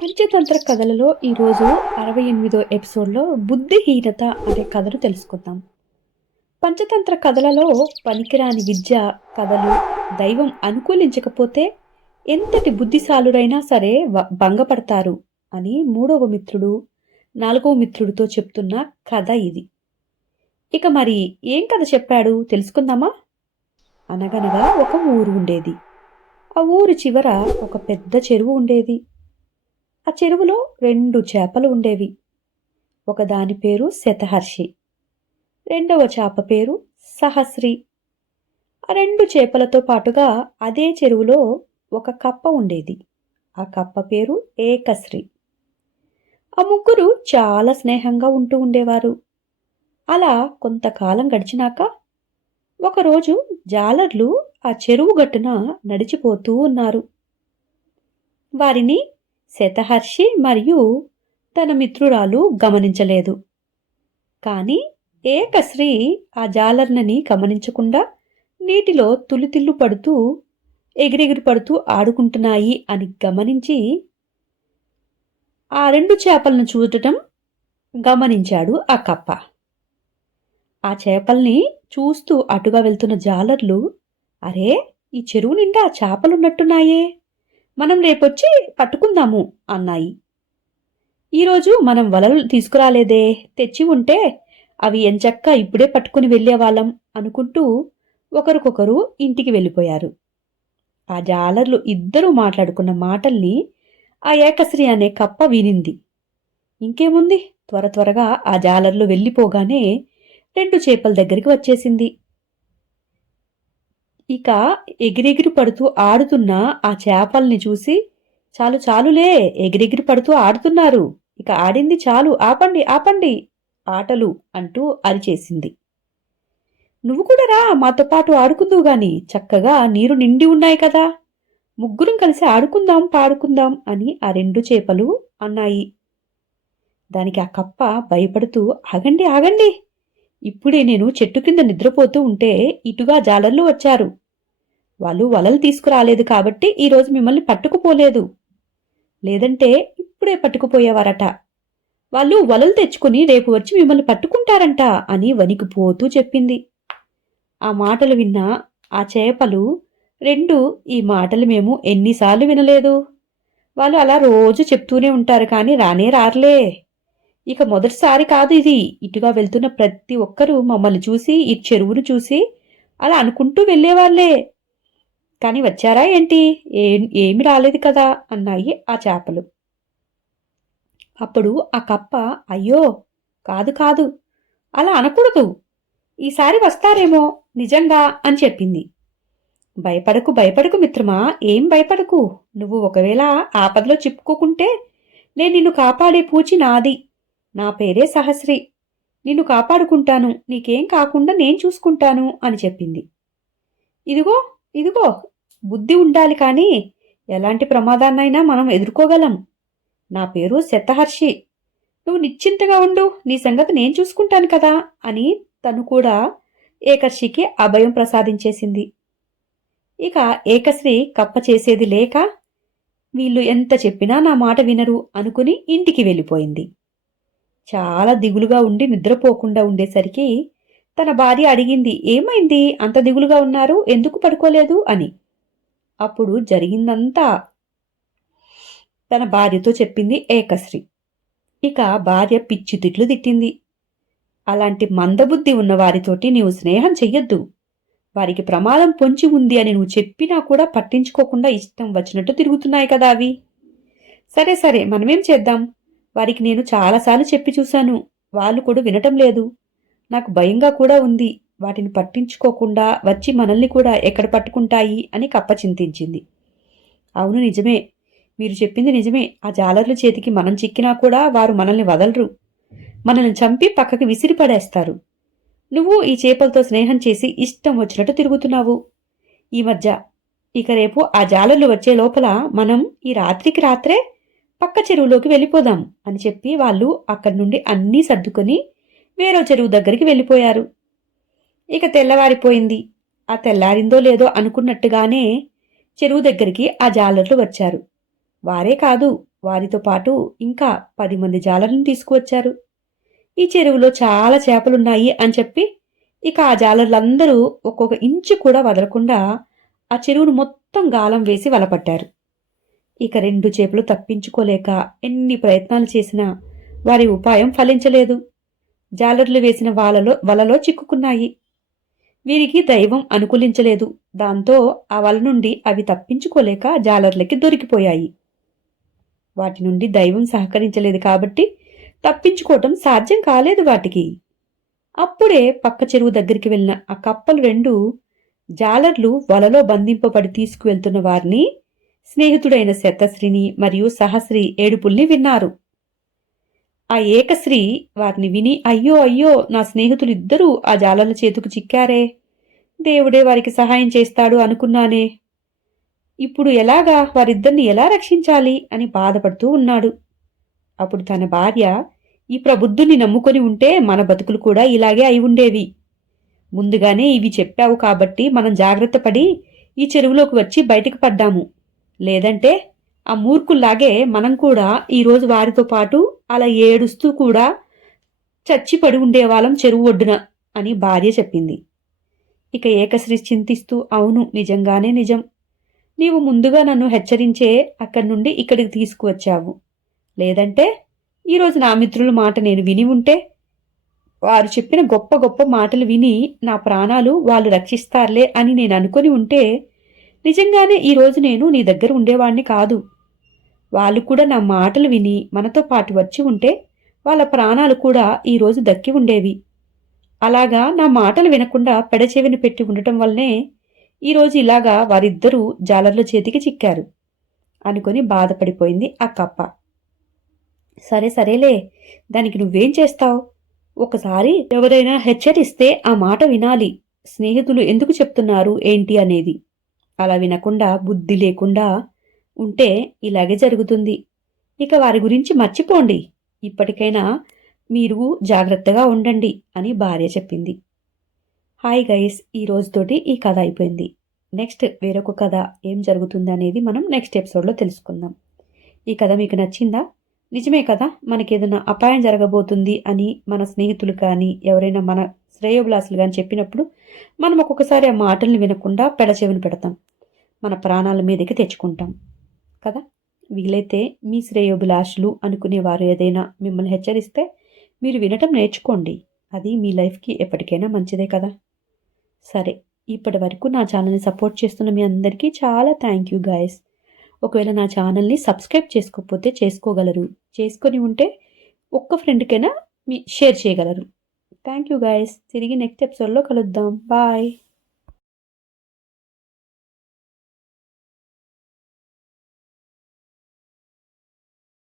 పంచతంత్ర కథలలో ఈరోజు 68వ ఎపిసోడ్లో బుద్ధిహీనత అనే కథను తెలుసుకుందాం. పంచతంత్ర కథలలో పనికిరాని విద్య కథలు దైవం అనుకూలించకపోతే ఎంతటి బుద్ధిశాలురైనా సరే భంగపడతారు అని మూడవ మిత్రుడు నాలుగవ మిత్రుడితో చెప్తున్న కథ ఇది. ఇక మరి ఏం కథ చెప్పాడు తెలుసుకుందామా? అనగనగా ఒక ఊరు ఉండేది. ఆ ఊరు చివర ఒక పెద్ద చెరువు ఉండేది. ఆ చెరువులో 2 చేపలు ఉండేవి. ఒకదాని పేరు శతహర్షి, రెండవ చేప పేరు సహస్రి. ఆ 2 చేపలతో పాటుగా అదే చెరువులో ఒక కప్ప ఉండేది. ఆ కప్ప పేరు ఏకశ్రీ. ఆ ముగ్గురు చాలా స్నేహంగా ఉంటూ ఉండేవారు. అలా కొంతకాలం గడిచినాక ఒకరోజు జాలర్లు ఆ చెరువు గట్టున నడిచిపోతూ ఉన్నారు. వారిని శతహర్షి మరియు తన మిత్రురాలు గమనించలేదు. కాని ఏకశ్రీ ఆ జాలర్లని గమనించకుండా నీటిలో తులితిల్లు పడుతూ ఎగిరెగిరి పడుతూ ఆడుకుంటున్నాయి అని గమనించి ఆ 2 చేపలను చూడటం గమనించాడు ఆ కప్ప. ఆ చేపల్ని చూస్తూ అటుగా వెళ్తున్న జాలర్లు, అరే, ఈ చెరువు నిండా చేపలున్నట్టున్నాయే, మనం రేపొచ్చి పట్టుకుందాము అన్నాయి. ఈరోజు మనం వలలు తీసుకురాలేదే, తెచ్చి ఉంటే అవి ఎంచక్కా ఇప్పుడే పట్టుకుని వెళ్ళేవాళ్ళం అనుకుంటూ ఒకరికొకరు ఇంటికి వెళ్ళిపోయారు. ఆ జాలర్లు ఇద్దరూ మాట్లాడుకున్న మాటల్ని ఆ ఏకశ్రీ అనే కప్ప వినింది. ఇంకేముంది, త్వరగా ఆ జాలర్లు వెళ్ళిపోగానే 2 చేపల దగ్గరికి వచ్చేసింది. ఇక ఎగిరెగిరి పడుతూ ఆడుతున్న ఆ చేపల్ని చూసి, చాలు చాలులే, ఎగిరెగిరి పడుతూ ఆడుతున్నారు, ఇక ఆడింది చాలు, ఆపండి ఆపండి ఆటలు అంటూ అరిచేసింది. నువ్వు కూడా రా, మాతో పాటు ఆడుకుందువు గాని, చక్కగా నీరు నిండి ఉన్నాయి కదా, ముగ్గురం కలిసి ఆడుకుందాం పాడుకుందాం అని ఆ 2 చేపలు అన్నాయి. దానికి ఆ కప్ప భయపడుతూ, ఆగండి ఆగండి, ఇప్పుడే నేను చెట్టు కింద నిద్రపోతూ ఉంటే ఇటుగా జాలర్లు వచ్చారు. వాళ్ళు వలలు తీసుకురాలేదు కాబట్టి ఈరోజు మిమ్మల్ని పట్టుకుపోలేదు, లేదంటే ఇప్పుడే పట్టుకుపోయేవారట. వాళ్ళు వలలు తెచ్చుకుని రేపు వచ్చి మిమ్మల్ని పట్టుకుంటారంట అని వణికిపోతూ చెప్పింది. ఆ మాటలు విన్న ఆ చేపలు 2, ఈ మాటలు మేము ఎన్నిసార్లు వినలేదు, వాళ్ళు అలా రోజు చెప్తూనే ఉంటారు కానీ రానే రారులే, ఇక మొదటిసారి కాదు ఇది, ఇటుగా వెళ్తున్న ప్రతి ఒక్కరూ మమ్మల్ని చూసి ఈ చెరువును చూసి అలా అనుకుంటూ వెళ్ళేవాళ్లే, కాని వచ్చారా ఏంటి, ఏమి రాలేదు కదా అన్నాయి ఆ చేపలు. అప్పుడు ఆ కప్ప, అయ్యో కాదు కాదు, అలా అనకూడదు, ఈసారి వస్తారేమో నిజంగా అని చెప్పింది. భయపడకు భయపడకు మిత్రమా, ఏం భయపడకు, నువ్వు ఒకవేళ ఆపదలో చిక్కుకుంటే నేను నిన్ను కాపాడే పూచి నాది, నా పేరే సహస్రి, నిన్ను కాపాడుకుంటాను, నీకేం కాకుండా నేను చూసుకుంటాను అని చెప్పింది. ఇదిగో ఇదిగో, బుద్ధి ఉండాలి కానీ ఎలాంటి ప్రమాదాన్నైనా మనం ఎదుర్కోగలం, నా పేరు శతహర్షి, నువ్వు నిశ్చింతగా ఉండు, నీ సంగతి నేను చూసుకుంటాను కదా అని తను కూడా ఏకశ్రీకి అభయం ప్రసాదించేసింది. ఇక ఏకశ్రీ కప్ప చేసేది లేక, వీళ్ళు ఎంత చెప్పినా నా మాట వినరు అనుకుని ఇంటికి వెళ్ళిపోయింది. చాలా దిగులుగా ఉండి నిద్రపోకుండా ఉండేసరికి తన భార్య అడిగింది, ఏమైంది, అంత దిగులుగా ఉన్నారు, ఎందుకు పడుకోలేదు అని. అప్పుడు జరిగిందంతా తన భార్యతో చెప్పింది ఏకశ్రీ. ఇక భార్య పిచ్చి తిట్లు తిట్టింది. అలాంటి మందబుద్ధి ఉన్న వారితోటి నీవు స్నేహం చెయ్యొద్దు, వారికి ప్రమాదం పొంచి ఉంది అని నువ్వు చెప్పినా కూడా పట్టించుకోకుండా ఇష్టం వచ్చినట్టు తిరుగుతున్నాయి కదా అవి. సరే సరే, మనమేం చేద్దాం, వారికి నేను చాలాసార్లు చెప్పి చూశాను, వాళ్ళు కూడా వినటం లేదు, నాకు భయంగా కూడా ఉంది, వాటిని పట్టించుకోకుండా వచ్చి మనల్ని కూడా ఎక్కడ పట్టుకుంటాయి అని కప్ప చింతించింది. అవును నిజమే, మీరు చెప్పింది నిజమే, ఆ జాలర్ల చేతికి మనం చిక్కినా కూడా వారు మనల్ని వదలరు, మనల్ని చంపి పక్కకి విసిరి పడేస్తారు. నువ్వు ఈ చేపలతో స్నేహం చేసి ఇష్టం వచ్చినట్టు తిరుగుతున్నావు ఈ మధ్య, ఇక రేపు ఆ జాలర్లు వచ్చే లోపల మనం ఈ రాత్రికి రాత్రే పక్క చెరువులోకి వెళ్ళిపోదాం అని చెప్పి వాళ్ళు అక్కడి నుండి అన్నీ సర్దుకొని వేరే చెరువు దగ్గరికి వెళ్ళిపోయారు. ఇక తెల్లవారిపోయింది. ఆ తెల్లారిందో లేదో అనుకున్నట్టుగానే చెరువు దగ్గరికి ఆ జాలర్లు వచ్చారు. వారే కాదు, వారితో పాటు ఇంకా 10 మంది జాలర్లను తీసుకువచ్చారు. ఈ చెరువులో చాలా చేపలున్నాయి అని చెప్పి ఇక ఆ జాలర్లందరూ ఒక్కొక్క ఇంచు కూడా వదలకుండా ఆ చెరువును మొత్తం గాలం వేసి వలపట్టారు. ఇక 2 చేపలు తప్పించుకోలేక ఎన్ని ప్రయత్నాలు చేసినా వారి ఉపాయం ఫలించలేదు. జాలర్లు వేసిన వలలో చిక్కుకున్నాయి. వీరికి దైవం అనుకూలించలేదు. దాంతో ఆ వల నుండి అవి తప్పించుకోలేక జాలర్లకి దొరికిపోయాయి. వాటి నుండి దైవం సహకరించలేదు కాబట్టి తప్పించుకోవటం సాధ్యం కాలేదు వాటికి. అప్పుడే పక్క చెరువు దగ్గరికి వెళ్ళిన ఆ కప్పలు 2 జాలర్లు వలలో బంధింపబడి తీసుకువెళ్తున్న వారిని, స్నేహితుడైన శతశ్రీని మరియు సహశ్రీ ఏడుపుల్ని విన్నారు. ఆ ఏకశ్రీ వారిని విని, అయ్యో అయ్యో, నా స్నేహితులిద్దరూ ఆ జాలర్ల చేతుకు చిక్కారే, దేవుడే వారికి సహాయం చేస్తాడు అనుకున్నానే, ఇప్పుడు ఎలాగా, వారిద్దరిని ఎలా రక్షించాలి అని బాధపడుతూ ఉన్నాడు. అప్పుడు తన భార్య, ఈ ప్రబుద్ధుని నమ్ముకొని ఉంటే మన బతుకులు కూడా ఇలాగే అయి ఉండేవి. ముందుగానే ఇవి చెప్పావు కాబట్టి మనం జాగ్రత్త పడి ఈ చెరువులోకి వచ్చి బయటికి పడ్డాము. లేదంటే ఆ మూర్ఖుల్లాగే మనం కూడా ఈరోజు వారితో పాటు అలా ఏడుస్తూ కూడా చచ్చిపడి ఉండేవాళ్ళం చెరువు ఒడ్డున అని భార్య చెప్పింది. ఇక ఏకశ్రీ చింతిస్తూ, అవును, నిజంగానే నిజం. నీవు ముందుగా నన్ను హెచ్చరించే అక్కడి నుండి ఇక్కడికి తీసుకువచ్చావు. లేదంటే ఈరోజు నా మిత్రుల మాట నేను విని ఉంటే, వారు చెప్పిన గొప్ప గొప్ప మాటలు విని నా ప్రాణాలు వాళ్ళు రక్షిస్తారులే అని నేను అనుకుని ఉంటే, నిజంగానే ఈరోజు నేను నీ దగ్గర ఉండేవాణ్ణి కాదు. వాళ్ళు కూడా నా మాటలు విని మనతో పాటు వచ్చి ఉంటే వాళ్ళ ప్రాణాలు కూడా ఈరోజు దక్కి ఉండేవి. అలాగా నా మాటలు వినకుండా పెడచెవిని పెట్టి ఉండటం వల్లనే ఈరోజు ఇలాగా వారిద్దరూ జాలర్ల చేతికి చిక్కారు అనుకుని బాధపడిపోయింది ఆ కప్ప. సరే సరేలే, దానికి నువ్వేం చేస్తావు? ఒకసారి ఎవరైనా హెచ్చరిస్తే ఆ మాట వినాలి. స్నేహితులు ఎందుకు చెప్తున్నారు ఏంటి అనేది. అలా వినకుండా బుద్ధి లేకుండా ఉంటే ఇలాగే జరుగుతుంది. ఇక వారి గురించి మర్చిపోండి. ఇప్పటికైనా మీరు జాగ్రత్తగా ఉండండి అని భార్య చెప్పింది. హాయ్ గైస్, ఈ రోజుతోటి ఈ కథ అయిపోయింది. నెక్స్ట్ వేరొక కథ ఏం జరుగుతుంది అనేది మనం నెక్స్ట్ ఎపిసోడ్లో తెలుసుకుందాం. ఈ కథ మీకు నచ్చిందా? నిజమే కదా, మనకేదైనా అపాయం జరగబోతుంది అని మన స్నేహితులు కానీ ఎవరైనా మన శ్రేయోభిలాసులు కానీ చెప్పినప్పుడు మనం ఒక్కొక్కసారి ఆ మాటల్ని వినకుండా పెడచెవిని పెడతాం, మన ప్రాణాల మీదకి తెచ్చుకుంటాం కదా. వీలైతే మీ శ్రేయోభిలాషులు అనుకునేవారు ఏదైనా మిమ్మల్ని హెచ్చరిస్తే మీరు వినటం నేర్చుకోండి. అది మీ లైఫ్కి ఎప్పటికైనా మంచిదే కదా. సరే, ఇప్పటి వరకు నా ఛానల్ని సపోర్ట్ చేస్తున్న మీ అందరికీ చాలా థ్యాంక్ యూ గాయస్. ఒకవేళ నా ఛానల్ని సబ్స్క్రైబ్ చేసుకోకపోతే చేసుకోగలరు. చేసుకొని ఉంటే ఒక్క ఫ్రెండ్కైనా షేర్ చేయగలరు. Thank you guys. తిరిగి నెక్స్ట్ ఎపిసోడ్లో కలుద్దాం. బాయ్.